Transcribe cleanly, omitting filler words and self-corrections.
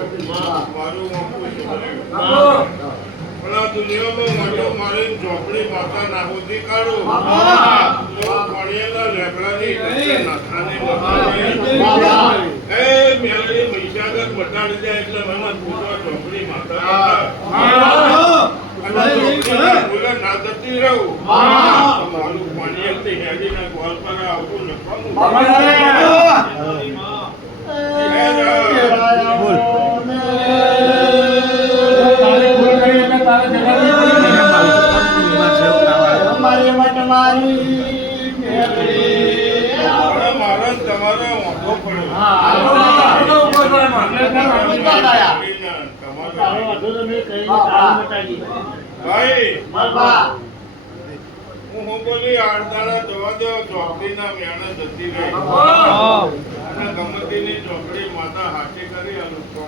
મારું વાંકું છોડ્યું. પણ આ દુનિયામાં મોટો મારી ઝોપડી માતા નાહુદી કાઢું. તો ભણેલા લેબડાની ટક્કર નાથાને મતાને. એ મેલડી મહીસાગર બટાડી જાય એટલે મને પૂછો ઝોપડી માતા. બોલે ના જતી રહું. મારું પાણી હેડીને ગોળ પર આવતું હું બોલી આડદાડા જવા દો ચોકડીના મેણા જતી રહી. ગમતીની ચોકડી માતા હાથી કરી આ લોકો